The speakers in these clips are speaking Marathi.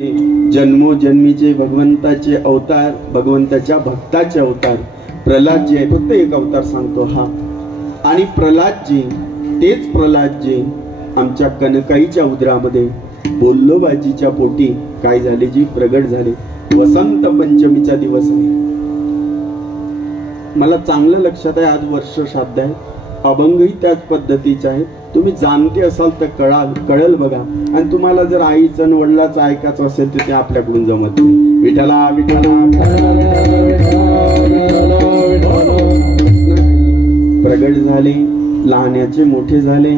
जन्मोजन्मीचे भगवंताचे अवतार, भगवंताच्या भक्ताचे अवतार प्रल्हादजी आहे. फक्त एक अवतार सांगतो हा. आणि प्रल्हादजी, तेच प्रल्हादजी आमच्या कनकाईच्या उदरामध्ये बोल्लोबाजीच्या पोटी काय झाले जी प्रगट झाले. वसंत पंचमीचा दिवस आहे. मला चांगलं लक्षात आहे, आज वर्ष श्राद्ध आहे. अभंगही त्याच पद्धतीचे आहे. तुम्ही जाणते असाल तर कळल बघा. आणि तुम्हाला जर आईचं आणि वडिलाचं ऐकायचं असेल तर ते आपल्याकडून जमत नाही. विठ्ठला विठ्ठला प्रगट झाले, लहानाचे मोठे झाले.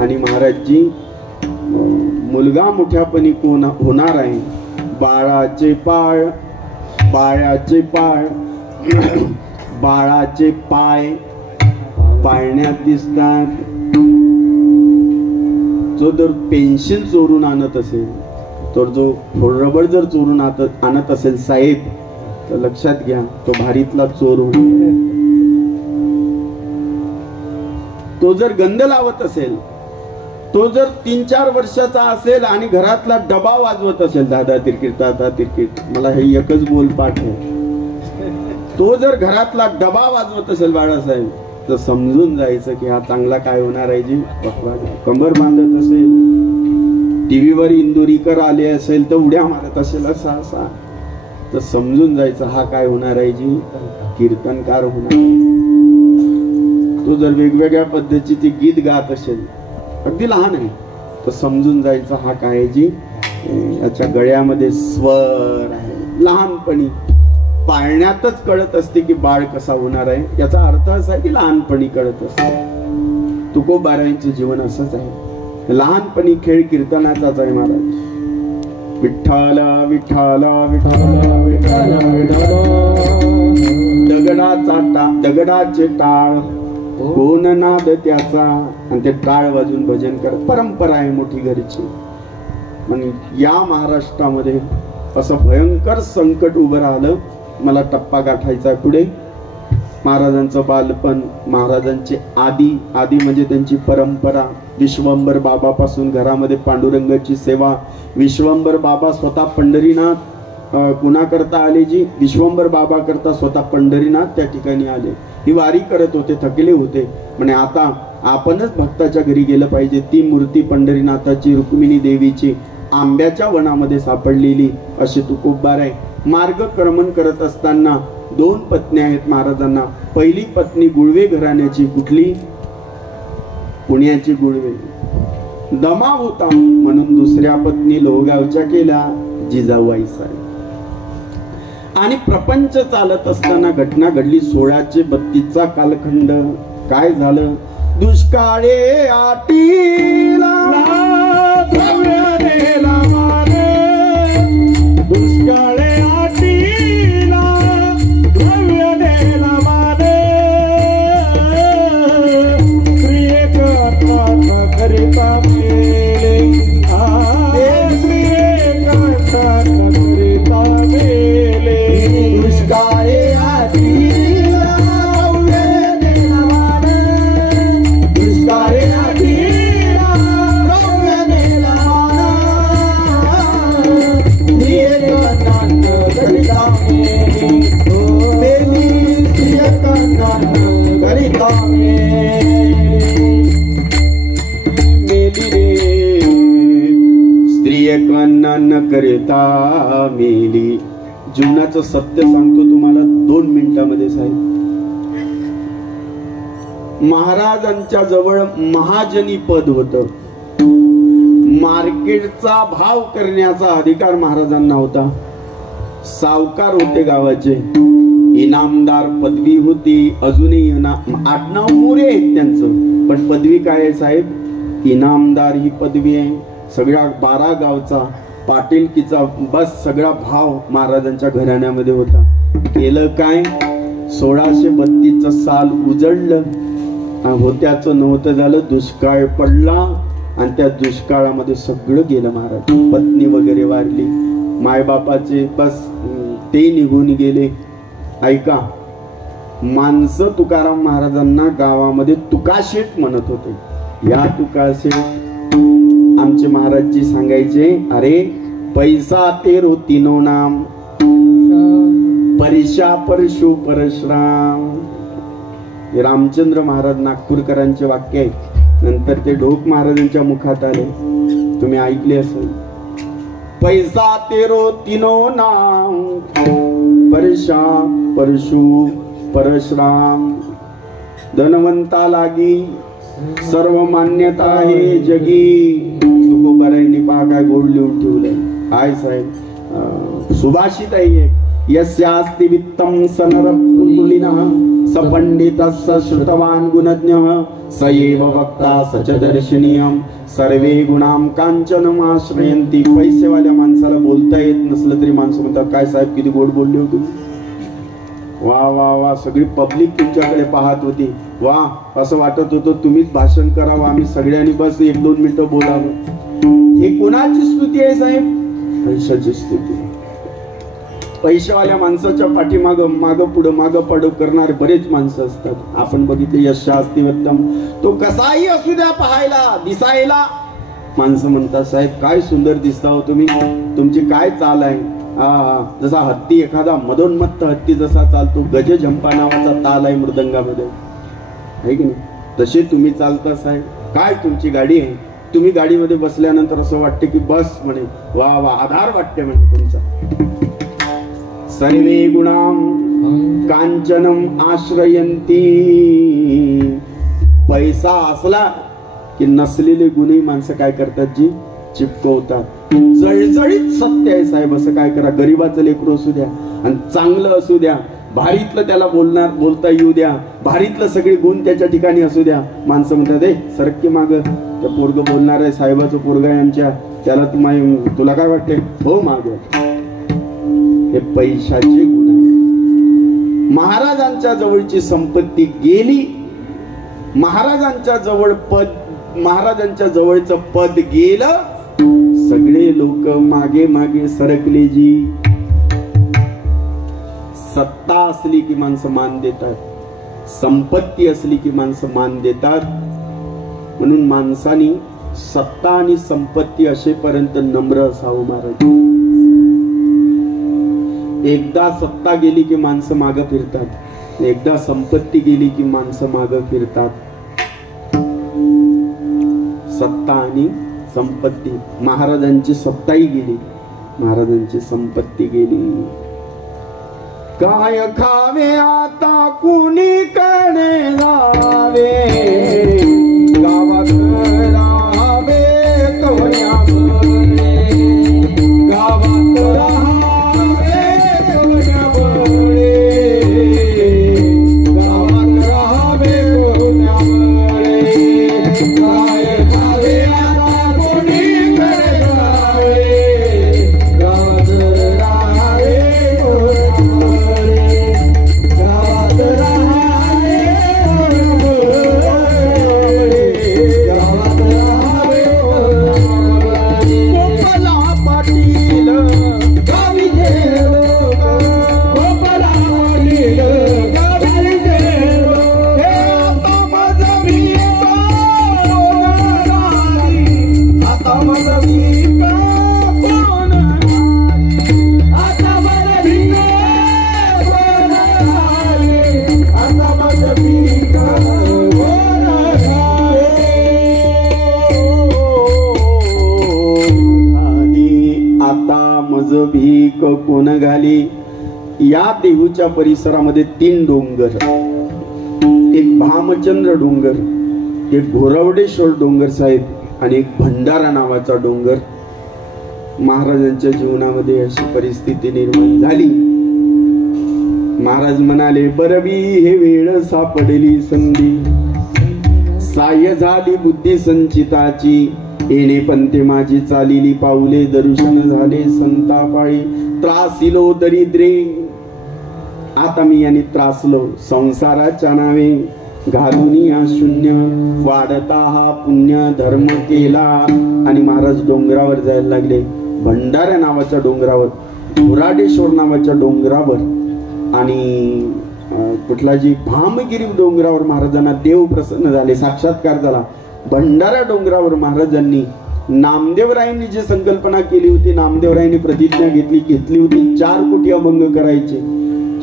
आणि महाराजजी मुलगा मोठ्यापणी कोण होणार आहे. बाळाचे पाय, बाळाचे पाय, बाळाचे पाय पाळण्यात दिसतात. जो जर पेन्शन चोरून आणत असेल, तर जो रबड जर चोरून आणत असेल साहेब, तर लक्षात घ्या तो भारीतला चोर होणार. तो जर गंध लावत असेल, तो जर 3-4 वर्षाचा असेल आणि घरातला डबा वाजवत असेल, दादा तिरकीट दादा तिरकीट, मला हे एकच बोल पाठ आहे. तो जर घरातला डबा वाजवत असेल बाळासाहेब, तर समजून जायचं की हा चांगला काय होणार आहे जी. कंबर बांधत असेल, टीव्हीवर इंदुरीकर आले असेल तर उड्या मारत असेल असा असा, तर समजून जायचं हा काय होणार आहे जी. कीर्तनकार होणार. तो जर वेगवेगळ्या पद्धतीचे गीत गात असेल, अगदी लहान आहे, तर समजून जायचं हा काय जी. याच्या गळ्यामध्ये स्वर आहे. लहानपणी पाळण्यातच कळत असते की बाळ कसा होणार आहे. याचा अर्थ असा आहे की लहानपणी कळत असते. तुकोबारायांचं जीवन असंच आहे. लहानपणी खेळ कीर्तनाचाच आहे महाराज. विठ्ठल विठ्ठल विठ्ठल विठ्ठल, दगडाचे टाळ कोण नाद त्याचा, आणि ते टाळ वाजून भजन कर. परंपरा आहे मोठी घरची. आणि या महाराष्ट्रामध्ये असं भयंकर संकट उभं राहिलं. मला टप्पा गाठायचा पुढे. महाराजांचं बालपण, महाराजांचे आदी म्हणजे त्यांची परंपरा. विश्वंभर बाबापासून घरामध्ये पांडुरंगाची सेवा. विश्वंभर बाबा स्वतः पंढरीनाथ कुणाकरता आले जी. विश्वंभर बाबा करता स्वतः पंढरीनाथ त्या ठिकाणी आले. ही वारी करत होते, थकले होते. म्हणे आता आपणच भक्ताच्या घरी गेलं पाहिजे. ती मूर्ती पंढरीनाथाची, रुक्मिणी देवीची आंब्याच्या वनामध्ये सापडलेली अशी तुकोबार आहे. मार्गक्रमण करत असताना 2 पत्न्या आहेत महाराजांना. पहिली पत्नी गुळवे घराण्याची. कुठली? पुण्याची गुळवे. दमा होता म्हणून दुसऱ्या पत्नी लोहगावच्या केल्या, जिजाऊबाई साहेब. आणि प्रपंच चालत असताना घटना घडली. 1632चा कालखंड. काय झालं? दुष्काळे आटीला द्रव्यानेला मारे, दुष्काळे आटीला द्रव्यानेला मारे, प्रिय करता करिता मेले, प्रिय करता करिता मेले. दुष्काळे आटीला द्रव्यानेला मारे, दुष्काळे आटीला द्रव्यानेला मारे, प्रिय करता करिता मेले, मेली प्रिय करता करिता मेली रे, स्त्रिय कन्ना न करिता मेली. जीवनाचं सत्य सांगतो तुम्हाला 2 मिनिटांमध्ये साहेब. महाराजांच्या जवळ महाजनी पद होतं. मार्केटचा भाव करण्याचा अधिकार महाराजांना होता. सावकार होते गावाचे. इनामदार पदवी होती. अजूनही आडनाव मोरे आहेत त्यांचं, पण पदवी काय आहे साहेब? इनामदार ही पदवी आहे. सगळ्या 12 गावचा पाटीलकीचा बस सगळा भाव महाराजांच्या घराण्यामध्ये होता. केलं काय? 1632चं साल उजळलं. होत्याचं नव्हतं झालं. दुष्काळ पडला आणि त्या दुष्काळामध्ये सगळं गेलं महाराज. पत्नी वगैरे वारली. मायबापाचे बस ते निघून गेले. ऐका, माणसं तुकाराम महाराजांना गावामध्ये तुकाशेठ म्हणत होते. या तुकाशेठ आमचे महाराजजी सांगायचे, अरे पैसा तेरो तीनो नाम, परिशा परशु परशुराम. हे रामचंद्र महाराज नागपूरकरांचे वाक्य आहे. नंतर ते ढोक महाराजांच्या मुखात आले, तुम्ही ऐकले असेल. पैसा तेरो तीनो नाम, परिशा परशु परशुराम. धनवंता लागी सर्व मान्यता आहे जगी. तुकोबारायांनी पहा काय गोड लिहून ठेवलंय. काय साहेब सुभाषित आहे. यस्यास्ति वित्तं स नरपुलिनः, स पंडितः स श्रुतवान् गुणज्ञः, स एव वक्ता स च दर्शनीयम्, सर्वे गुणाम कांचनम आश्रयंती. पैसेवाल्या माणसाला बोलता येत नसलं तरी माणसं म्हणतात, काय साहेब किती गोड बोलले होते. वा वा वा. सगळी पब्लिक तुमच्याकडे पाहत होती. वा, असं वाटत होतं तुम्हीच भाषण करावं, आम्ही सगळ्यांनी बस 1-2 मिनिटं बोलावं. हे कोणाची स्तुती आहे साहेब? पैशाची स्तुती. पैशावाल्या माणसाच्या पाठीमाग मागं पुढं करणारे बरेच माणसं असतात. आपण बघितले यशास्ति वित्तम, तो कसाही असू द्या पाहायला दिसायला. माणसं म्हणतात, साहेब काय सुंदर दिसता हो तुम्ही, तुमची काय चाल आहे. जसा हत्ती, एखादा मदोन्मत्त हत्ती जसा चालतो, गजझंपा नावाचा ताल आहे मृदंगामध्ये, आहे की नाही, तसे तुम्ही चालता साहेब. काय तुमची गाडी आहे, तुम्ही गाडीमध्ये बसल्यानंतर असं वाटते की बस म्हणे, वा वा, आधार वाटते म्हणे तुमचा. सर्वे गुणाम कांचनम आश्रयंती. पैसा असला की नसलेले गुन्हे माणसं काय करतात, जी चिपकवतात. जळजळीत सत्य आहे साहेब. असं काय करा, गरीबाचं लेकरू असू द्या आणि चांगलं असू द्या, भारीतलं त्याला बोलता येऊ द्या, भारीतलं सगळे गुण त्याच्या ठिकाणी असू द्या. माणसं म्हणतात, सरकी माग, त्या पोरग बोलणार आहे, साहेबाचं पोरग आहे आमच्या, त्याला तुला काय वाटते, हो माग. हे पैशाचे गुण आहे. महाराजांच्या जवळची संपत्ती गेली, महाराजांच्या जवळचं पद गेलं, सगळे लोक मागे मागे सरकले. जी सत्ता असली की माणसं मान देतात, संपत्ती असली की माणसं मान देतात. म्हणून माणसानी सत्ता आणि संपत्ती असेपर्यंत नम्र असावं महाराज. एकदा सत्ता गेली की माणसं मागं फिरतात, एकदा संपत्ती गेली की माणसं मागं फिरतात. सत्ता आणि संपत्ती. महाराजांची सत्ताही गेली, महाराजांची संपत्ती गेली. काय खावे आता कुणीकडे जावे, गावात राहावे कोण्यामुळे, गावात राहावे कोण्यामुळे, गावात राहावे कोण्यामुळे. काय खावे आता कुणीकडे जावे, गावात राहावे कोण्यामुळे, गावात राहावे कोण्यामुळे, गावात राहावे कोण्यामुळे. गोपाला पाटील गावी गेलो, गोपाला पाटील गावी गेलो, हे आता माझा भिका कोण घाली, आता माझा भिका कोण घाली, आता माझा भिका कोण घाली, आता माझा भिका कोण घाली, आता मज भीक कोण घाली. या देहूच्या परिसरामध्ये 3 डोंगर, एक भामचंद्र डोंगर, एक घोरवडेश्वर डोंगर साहेब, आणि एक भंडारा नावाचा डोंगर. महाराजांच्या जीवनामध्ये अशी परिस्थिती निर्माण झाली. महाराज म्हणाले, बरवी हे वेळ सापडली संधी, साय झाली बुद्धी संचिताची, येणे पंथे माझी चालिली पाऊले, दर्शन झाले संतापाळी, त्रासिलो दरिद्रे. आता मी याने त्रासलो, संसाराच्या नावे घालून या शून्य, वाढता हा पुण्य धर्म केला. आणि महाराज डोंगरावर जायला लागले, भंडारा नावाच्या डोंगरावर, घोराडेश्वर नावाच्या डोंगरावर, आणि कुठला जी भामगिरी डोंगरावर महाराजांना देव प्रसन्न झाले, साक्षात्कार झाला. भंडारा डोंगरावर महाराजांनी नामदेवरायांनी जी संकल्पना केली होती, नामदेवरायांनी प्रतिज्ञा घेतली होती 4 कोटी अभंग करायचे.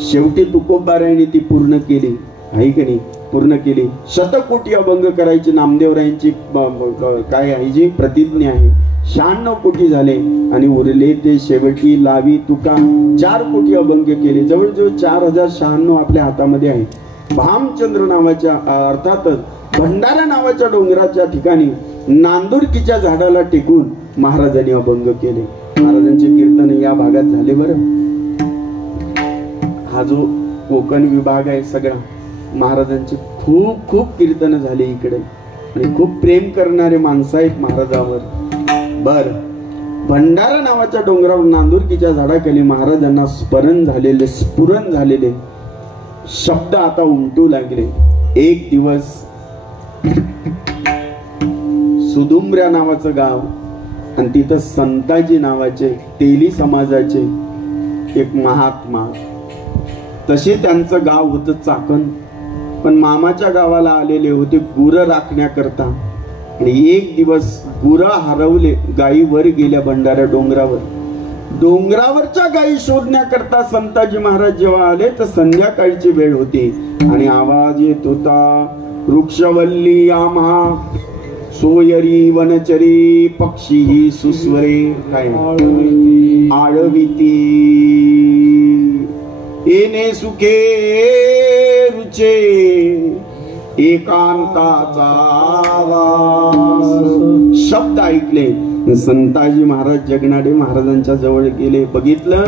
शेवटी तुकोबारायांनी ती पूर्ण केली, आहे की नाही? पूर्ण केली. 100 कोटी अभंग करायची नामदेवरायांची काय आहे जी प्रतिज्ञा आहे. 96 कोटी झाले आणि उरले ते शेवटी लावी तुका 4 कोटी अभंग केले. जवळजवळ 4096 आपल्या हातामध्ये आहे. भामचंद्र नावाच्या अर्थातच भंडारा नावाच्या डोंगराच्या ठिकाणी नांदुरकीच्या झाडाला टेकून महाराजांनी अभंग केले. महाराजांचे कीर्तन या भागात झाले. बरं, हा जो कोकण विभाग आहे सगळा, महाराजांचे खूप खूप कीर्तन झाले इकडे आणि खूप प्रेम करणारे माणसं आहेत महाराजावर. बर, भंडारा नावाच्या डोंगरावर नांदुरकीच्या झाडाखाली महाराजांना स्फुरण झालेले शब्द आता उमटू लागले. एक दिवस सुदुंब्र्या नावाचं गाव आणि तिथं संताजी नावाचे तेली समाजाचे एक महात्मा, तसे त्यांचं गाव होतं चाकण. पण मामाच्या गावाला आलेले होते गुरं राखण्याकरता. आणि एक दिवस गुरं हरवले, गायी वर गेल्या भंडारा डोंगरावर. डोंगरावरच्या गायी शोधण्याकरता संताजी महाराज जेव्हा आले तर संध्याकाळची वेळ होती आणि आवाज येत होता, वृक्षवल्ली आम्हा सोयरी वनचरी पक्षी सुस्वरे काय आळविती येणे सुखे रुचे एकांताचा शब्द ऐकले. संताजी महाराज जगनाडे महाराजांच्या जवळ गेले. बघितलं,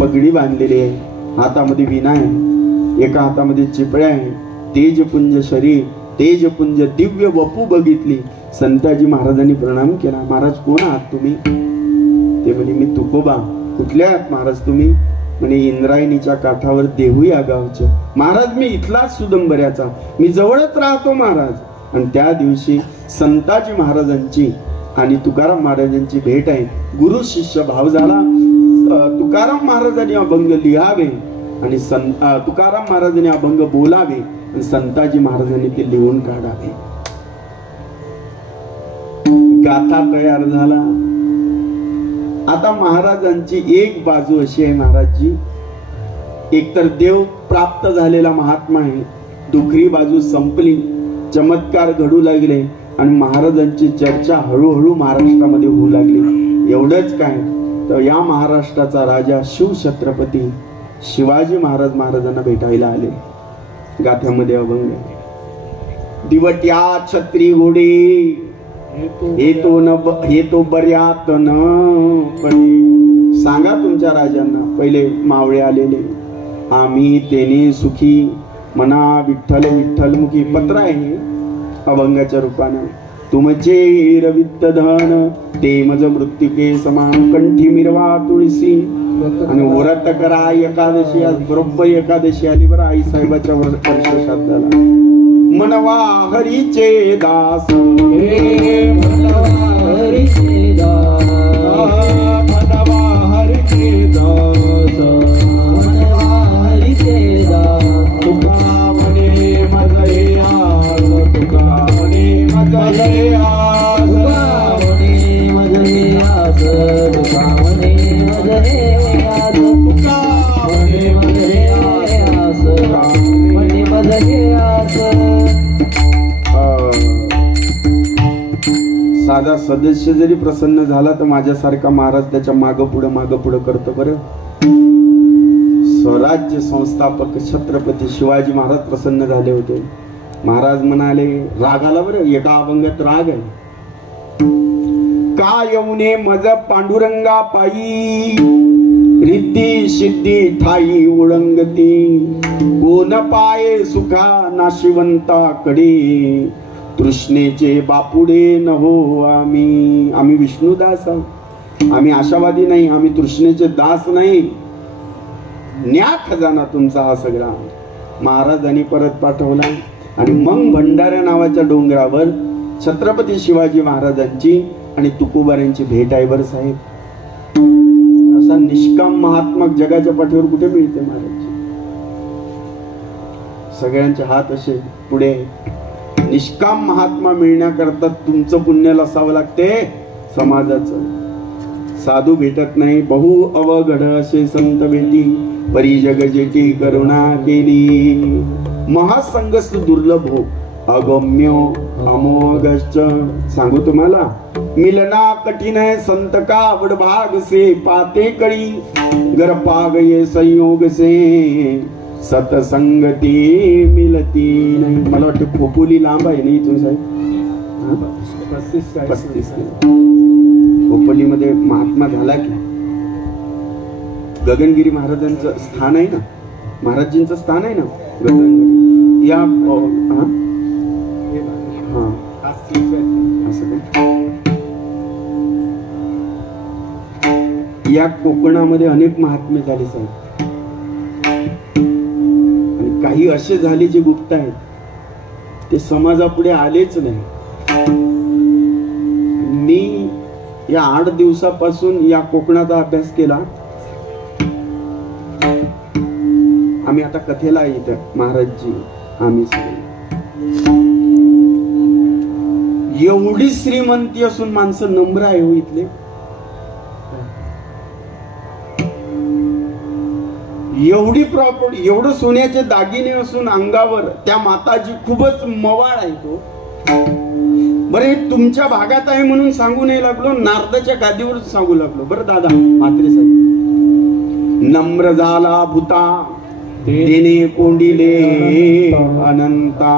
पगडी बांधलेली आहे, हातामध्ये विणा आहे, एका हातामध्ये चिपळ्या आहे, तेजपुंज शरीर, तेजपुंज दिव्य वपू बघितली. संताजी महाराजांनी प्रणाम केला. महाराज कोण आहात तुम्ही? ते म्हणे मी तुकोबा. कुठले आहात महाराज तुम्ही? म्हणे इंद्रायणीच्या काठावर देहू या गावचे. महाराज मी इथलाच सुदंबऱ्याचा, मी जवळच राहतो महाराज. आणि त्या दिवशी संताजी महाराजांची आणि तुकाराम महाराजांची भेट आहे. गुरु शिष्य भाव झाला. तुकाराम महाराजांनी अभंग लिहावे आणि तुकाराम महाराजांनी अभंग बोलावे आणि संताजी महाराजांनी ते लिहून काढावे. गाथा तयार झाला. आता महाराजांची एक बाजू अशी आहे, महाराजजी एकतर देव प्राप्त झालेला महात्मा आहे, दुसरी बाजू संपली, चमत्कार घडू लागले आणि महाराजांची चर्चा हळूहळू महाराष्ट्रामध्ये होऊ लागली. एवढंच काय तर या महाराष्ट्राचा राजा शिवछत्रपती शिवाजी महाराज महाराजांना भेटायला आले. गाथ्यामध्ये अभंग, दिवट्या छत्री घोडे हे तो बर्यात न पडी. सांगा तुमच्या राजांना, पहिले मावळे आलेले, आम्ही तेने सुखी मना विठ्ठल विठ्ठलमुखी. पत्र आहे अभंगाच्या रूपानं. तुमचे रविद्ध धन ते मज मृत्युके समान, कंठी मिरवा तुळशी आणि व्रत करा एकादशी. आज बरोबर एकादशी आली बरं आई साहेबाच्या वर्ष श्राद्धाला. मनवा हरीचे दास, मनवा हरीचे दास, मनवा हरीचे दास, मनवा हरीचे दास. तुका म्हणे मजले आस, तुका म्हणे मजले आस, तुका म्हणे मजले आस, तुका म्हणे मजले आस, तुका म्हणे मजले आस, तुका म्हणे मजले आस. साधा सदस्य जरी प्रसन्न झाला तर माझ्यासारखा महाराज त्याच्या माग पुढं करतो. बरं, स्वराज्य संस्थापक छत्रपती शिवाजी महाराज प्रसन्न झाले होते. महाराज म्हणाले, राग आला बरं, एका अभंगात राग आहे. का येऊने मज पांडुरंगा पायी, रिद्धी सिद्धी ठाई उळंगती, कोण पाये सुखा नाशिवंताकडे, तृष्णेचे बापुडे न हो आम्ही. आम्ही विष्णुदास आहोत, आम्ही आशावादी नाही, आम्ही तृष्णेचे दास नाही. न्या खजाना तुमचा हा सगळा. महाराजांनी परत पाठवला आणि मग भंडारा नावाच्या डोंगरावर छत्रपती शिवाजी महाराजांची आणि तुकोबारांची भेट आहे. बरं साहेब, असा निष्काम महात्मा जगाच्या पाठीवर कुठे मिळते महाराज? सगळ्यांचे हात असे पुढे. निष्काम महात्मा मिळण्याकरता तुमचं पुण्य लसावं लागते. समाजाचं. साधू भेटत नाही, बहु अवघड असे संत भेटी, परी जग जेटी करुणा केली. महासंगस दुर्लभ हो, अगम्य अमोघश्च. सांगू तुम्हाला, मिलना कठीण है संत का आवड भाग से, पाते कळी गर पाग ये संयोग से, सतसंगती मिलती नाही. मला वाटतं खोपोली लांब आहे ना इथून साहेब, 35 खोपोलीमध्ये महात्मा झाला की गगनगिरी महाराजांचं स्थान आहे ना, महाराजींचं स्थान आहे ना गगनगिरी. या या कोकणामध्ये अनेक महात्मे झाले साहेब, आणि काही असे झाले जे गुप्त आहेत, ते समाजापुढे आलेच नाही. मी या 8 दिवसापासून या कोकणाचा अभ्यास केला. आम्ही आता कथेला येत महाराजजी, आम्ही एवढी श्रीमंती असून माणसं नम्र आहे हो इथले. एवढी प्रॉपर्टी, एवढं सोन्याचे दागिने असून अंगावर त्या माताजी खूपच मवाळ आहे तो. बरे तुमच्या भागात आहे म्हणून सांगू नाही लागलो, नारदाच्या गादीवर सांगू लागलो. बरं दादा म्हात्रे साहेब, नम्र झाला भूता देणे कोंडिले अनंता.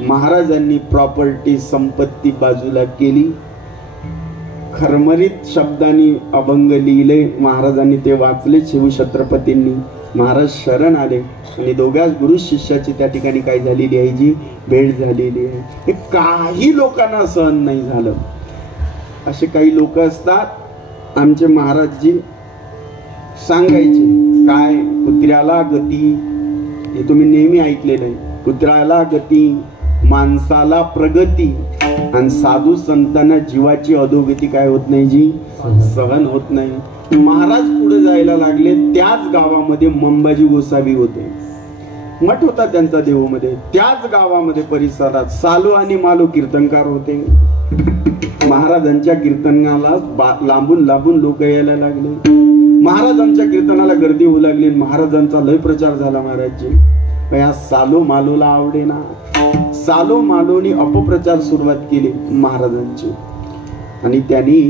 महाराजांनी प्रॉपर्टी संपत्ती बाजूला केली, खरमरीत शब्दांनी अभंग लिहिले. महाराजांनी ते वाचले शिवछत्रपतींनी. महाराज शरण आले आणि दोघाच गुरु शिष्याची त्या ठिकाणी काय झालेली आहे, जी भेट झालेली आहे. हे काही लोकांना सहन नाही झालं. असे काही लोक असतात. आमचे महाराजजी सांगायचे, काय कुत्र्याला गती, हे तुम्ही नेहमी ऐकलेलं आहे, कुत्र्याला गती, माणसाला प्रगती, आणि साधू संतांना जीवाची अधोगती काय होत नाही, जी सहन होत नाही. महाराज पुढे जायला लागले. त्याच गावामध्ये मंबाजी गोसावी होते, मठ होता त्यांचा देऊमध्ये. त्याच गावामध्ये परिसरात सालो आणि मालो कीर्तनकार होते. महाराजांच्या कीर्तनाला लांबून लांबून लोक यायला लागले. महाराजांच्या कीर्तनाला गर्दी होऊ लागली. महाराजांचा लय प्रचार झाला. महाराजजी या सालो मालोला आवडेना. सालो मालोनी अपप्रचार सुरुवात केली महाराजांची, आणि त्यांनी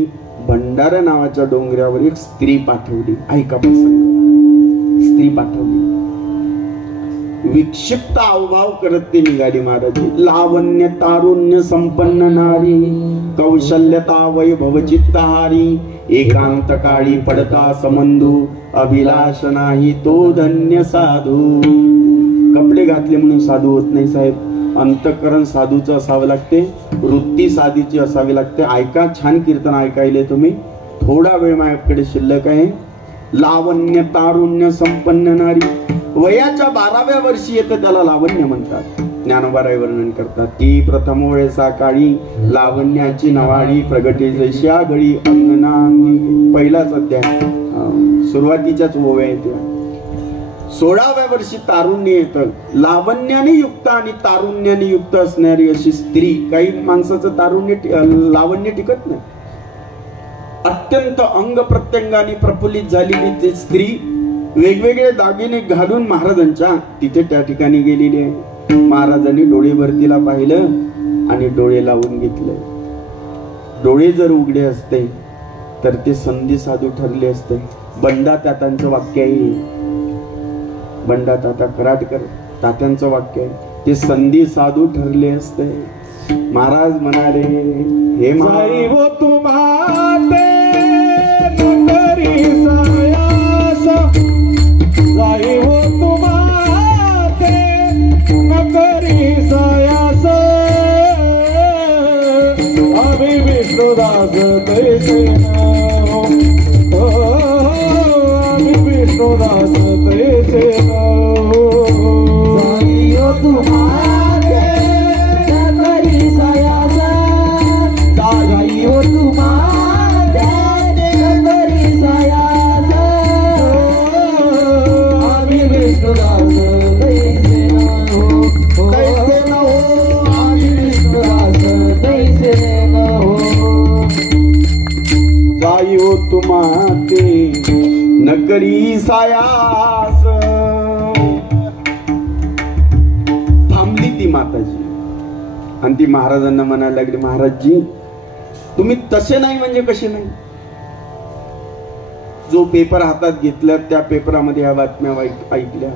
भंडारा नावाच्या डोंगरावर एक स्त्री पाठवली. ऐका प्रसंग. स्त्री पाठवली, विक्षिप्त अवभाव करत ते निघाली. महाराज, लावण्य तारुण्य संपन्न नारी, कौशल्यता वैभव चित्तहारी, एकांत काळी पडता समंधू, अभिलाष नाही तो धन्य साधू. कपडे घातले म्हणून साधू होत नाही साहेब. अंतःकरण साधूचं असावं लागते, वृत्ती साधूची असावी लागते. ऐका, छान कीर्तन ऐकायले तुम्ही. थोडा वेळ माझ्याकडे शिल्लक आहे. लावण्य तारुण्य संपन्न नारी, वयाच्या 12व्या वर्षी येतं त्याला लावण्य म्हणतात. ज्ञानोबाराय वर्णन करतात. ती प्रथम वेळेसा काळी, लावण्याची नवाळी, प्रगटे जैश्या गळी अंगनांगी. पहिलाच अध्याय, सुरुवातीच्याच ओव्या येते. 16व्या वर्षी तारुण्य येतं. लावण्याने युक्त आणि तारुण्याने युक्त असणारी अशी स्त्री. काही माणसाचं तारुण्य लावण्य टिकत नाही. अत्यंत अंग प्रत्यंगाने प्रफुल्लित झालेली ती स्त्री वेगवेगळे दागिने घालून महाराजांच्या तिथे त्या ठिकाणी गेलेली आहे. महाराजांनी डोळे भरतीला पाहिलं आणि डोळे लावून घेतले. डोळे जर उघडे असते तर ते संधी साधू ठरले असते. बंडा तात्यांचं वाक्य आहे. बंडा ताता कराडकर तात्यांचं वाक्य आहे. ते संधी साधू ठरले असते. महाराज म्हणाले, हे माई वो तुम्हारे नकरी सायास, जाई वो तुम्हारे नकरी सायास, अभी विष्णुदास तैसे नाओ, अभी विष्णुदास तैसे नाओ, जाई वो तुम्हारे नकरी सायास, जाई वो तुम्हारे नकरी सायास, अभी विष्णुदास तैसे नाओ, तैसे नाओ, अभी विष्णुदास आयो तुम्हाते न करी सायास. थांबली ती माताजी आणि ती महाराजांना म्हणायला लागली, महाराजजी तुम्ही तसे नाही म्हणजे कसे नाही. जो पेपर हातात घेतला त्या पेपरामध्ये ह्या बातम्या ऐकल्या,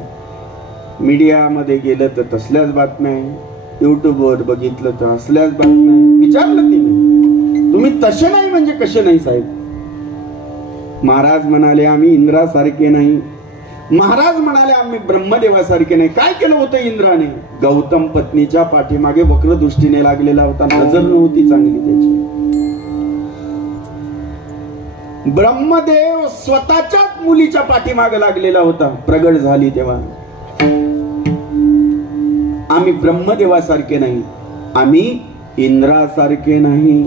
मीडियामध्ये गेलं तर तसल्याच बातम्या आहे, युट्यूबवर बघितलं तर असल्याच बातम्या आहे. विचारलं तिने, तुम्ही तसे नाही म्हणजे कसे नाही साहेब. महाराज म्हणाले आम्ही इंद्रासारखे नाही. महाराज म्हणाले आम्ही ब्रह्मदेवासारखे नाही. काय केलं होतं इंद्राने? गौतम पत्नीच्या पाठीमागे वक्र दृष्टीने लागलेला होता, नजर नव्हती चांगली त्याची. ब्रह्मदेव स्वतःच्याच मुलीच्या पाठीमागे लागलेला होता, प्रगट झाली तेव्हा. आम्ही ब्रह्मदेवासारखे नाही, आम्ही इंद्रासारखे नाही.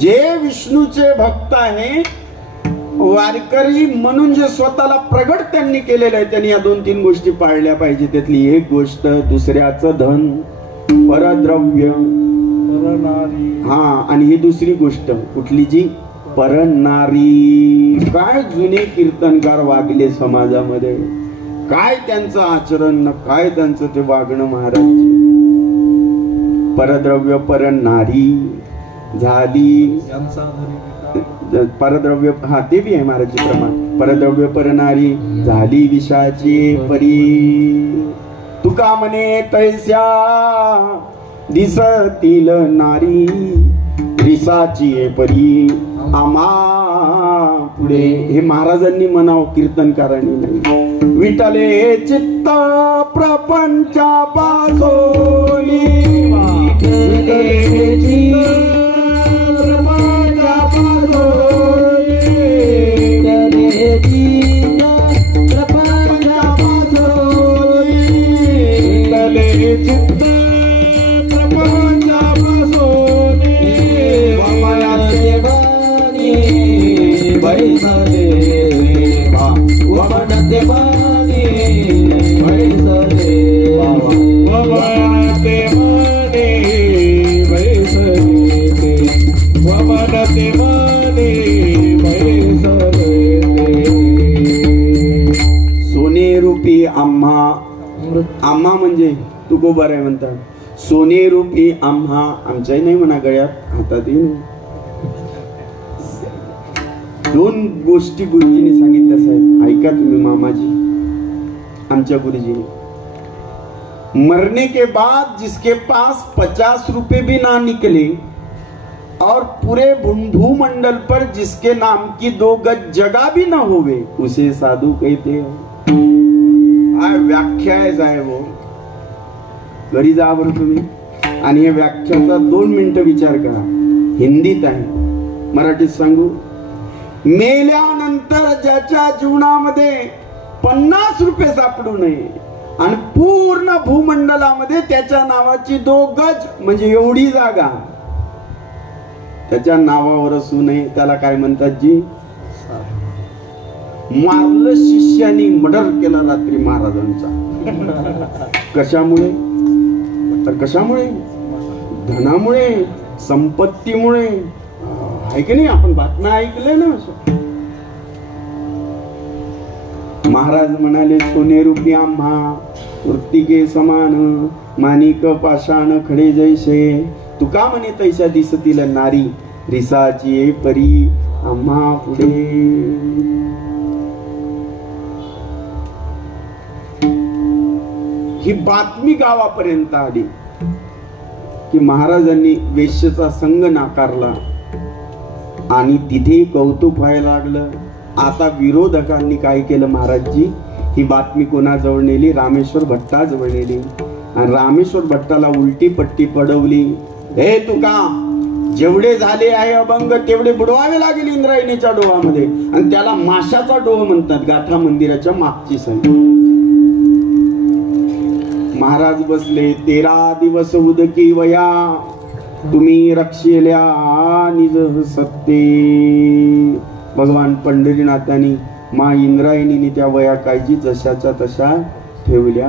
जे विष्णूचे भक्त आहे, वारकरी म्हणून जे स्वतःला प्रगट त्यांनी केलेलं आहे, त्यांनी या 2-3 गोष्टी पाळल्या पाहिजे. त्यातली एक गोष्ट दुसऱ्याचं धन, परद्रव्य, परनारी. हा, आणि ही दुसरी गोष्ट कुठली जी? परनारी. काय जुने कीर्तनकार वागले समाजामध्ये, काय त्यांचं आचरण, काय त्यांचं ते वागणं महाराज. परद्रव्य परनारी झाली. परद्रव्य, हा ते बी आहे महाराजची प्रमाण. परद्रव्य परनारी झाली विषाची परी. तुका म्हणे तैस्या दिसतील नारी, रिसाची परी आम्हा पुढे. हे महाराजांनी म्हणावं, कीर्तनकारांनी नाही. विठले चित्त प्रपंचा पासोनी, विठले चित्त प्रपंचा पासोनी, विठले चित्त प्रपंचा पासोनी, विठले चित्त प्रपंचा पासोनी. वमनाते बानी बैसले देवा, वमनाते बानी बैसले देवा, वमनाते बानी बैसले देवा, वमनाते बानी बैसले देवा. सोने रूपी आम्हा, आम्हा म्हणजे तुकोबार आहे म्हणतात. सोने रूपी आम्हा, आमच्याही नाही म्हणा, गळ्यात हातातही. 2 गोष्टी गुरुजींनी सांगितल्या साहेब, ऐका तुम्ही मामाजी. आमच्या गुरुजीने, मरने के बाद जिसके पास 50 रुपए भी ना निकले और पूरे भूमंडल पर जिसके नाम की 2 गज जगह भी ना होवे, उसे साधू कहते हैं. व्याख्या आहे साहेब, घरी जा बरं तुम्ही आणि या व्याख्याचा 2 मिनिटं विचार करा. हिंदीत आहे, मराठीत सांगू. मेल्यानंतर ज्याच्या जीवनामध्ये 50 रुपये सापडू नये आणि पूर्ण भूमंडलामध्ये त्याच्या नावाची 2 गज म्हणजे एवढी जागा त्याच्या नावावर असू नये, त्याला काय म्हणतात जी? मारलं शिष्यानी, मर्डर केला रात्री महाराजांचा. कशामुळे? तर कशामुळे? धनामुळे, संपत्तीमुळे. आहे की नाही? आपण बातम्या ऐकले ना. महाराज म्हणाले सोने रूपी आम्हा, वृत्तिके समान, माणिक पाषाण खडे जैसे. तुका म्हणे तैसा दिसतील नारी, रिसाची परी आम्हा पुढे. ही बातमी गावापर्यंत आली की महाराजांनी वेश्येचा संघ नाकारला आणि तिथे कौतुक व्हायला लागलं. आता विरोधकांनी काय केलं महाराजजी, ही बातमी कोणाजवळ नेली? रामेश्वर भट्टाजवळ नेली आणि रामेश्वर भट्टाला उलटी पट्टी पडवली. हे तुका जेवढे झाले आहे अभंग तेवढे बुडवावे लागेल इंद्रायणीच्या डोहामध्ये, आणि त्याला माशाचा डोह म्हणतात, गाथा मंदिराच्या मागची संग. महाराज बसले. 13 दिवस उदकी वया, तुम्ही रक्षेल्या निज सत्ते. भगवान पंढरीनाथांनी मा इंद्रायणीने त्या वया काळजी जशाच्या तशा ठेवल्या.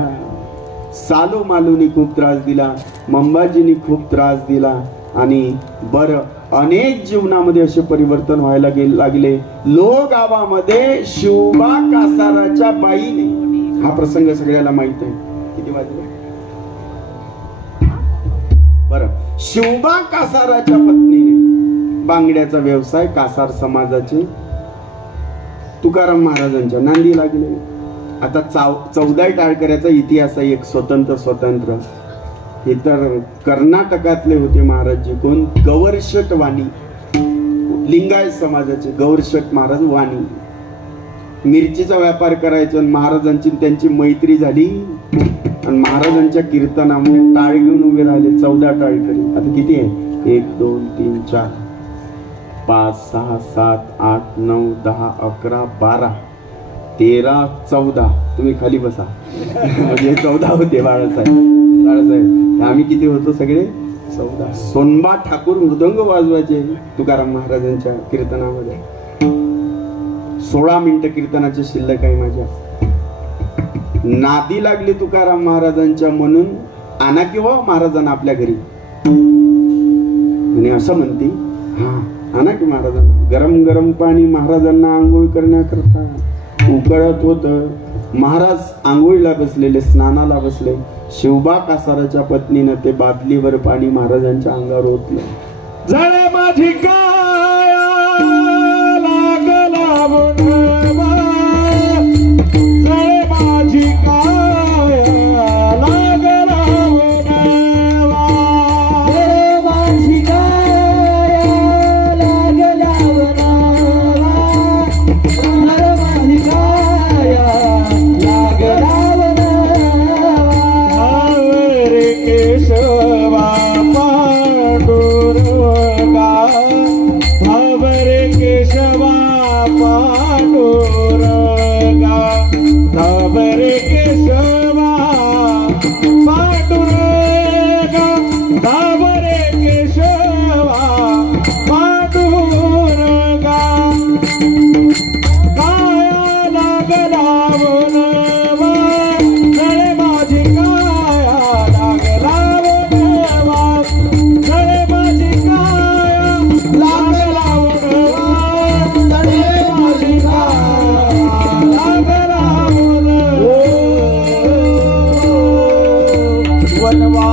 सालो मालूनी खूप त्रास दिला, मंबाजींनी खूप त्रास दिला आणि बर अनेक जीवनामध्ये असे परिवर्तन व्हायला लागले. लोहगावामध्ये शिवबा कासाराच्या बाईने, हा प्रसंग सगळ्याला माहित आहे. किती वाजले बरं. शिवबा कासाराच्या पत्नीने बांगड्याचा व्यवसाय कासार समाजाचे तुकाराम महाराजांच्या नांदी लागले. आता 14 टाळकऱ्याचा इतिहास आहे एक स्वतंत्र. हे तर कर्नाटकातले होते महाराज जी. कोण? गौरशट वाणी, लिंगायत समाजाचे गौरशट महाराज वाणी. मिरचीचा व्यापार करायचा. महाराजांची त्यांची मैत्री झाली आणि महाराजांच्या कीर्तनामध्ये टाळ घेऊन उभे राहिले 14 टाळकरी. आता किती आहे? 1 2 3 4 5 6 7 8 9 10 11 12 13 14. तुम्ही खाली बसा. म्हणजे 14 होते बाळासाहेब. आम्ही किती होतो सगळे? 14. सोनबा ठाकूर मृदंग वाजवायचे तुकाराम महाराजांच्या कीर्तनामध्ये. 16 मिनिटं कीर्तनाचे शिल्लक आहे माझ्या. नादी लागली तुकाराम महाराजांच्या म्हणून आणा किंवा महाराजांना आपल्या घरी. आणि असं म्हणते, हा आणा की महाराजांना. गरम गरम पाणी महाराजांना आंघोळ करण्याकरता उकळत होत. महाराज आंघोळीला बसलेले, स्नानाला बसले. शिवबा कासाराच्या पत्नीनं ते बादलीवर पाणी महाराजांच्या अंगावर ओतलं. जळे माझी काया लागला बुडवा, जळे माझी काया लागला बुडवा, जळे माझी काया लागला बुडवा, जळे माझी काया लागला केशवा पांडुरंगा, भावरे केशवा पांडुरंगा, भावरे केशवा पांडुरंगा, भावरे केशवा पांडुरंगा, काया लागला बुडवा, जळे माझी काया लागला बुडवा, जळे माझी काया लागला बुडवा, जळे माझी काया लागला बुडवा. वनवा.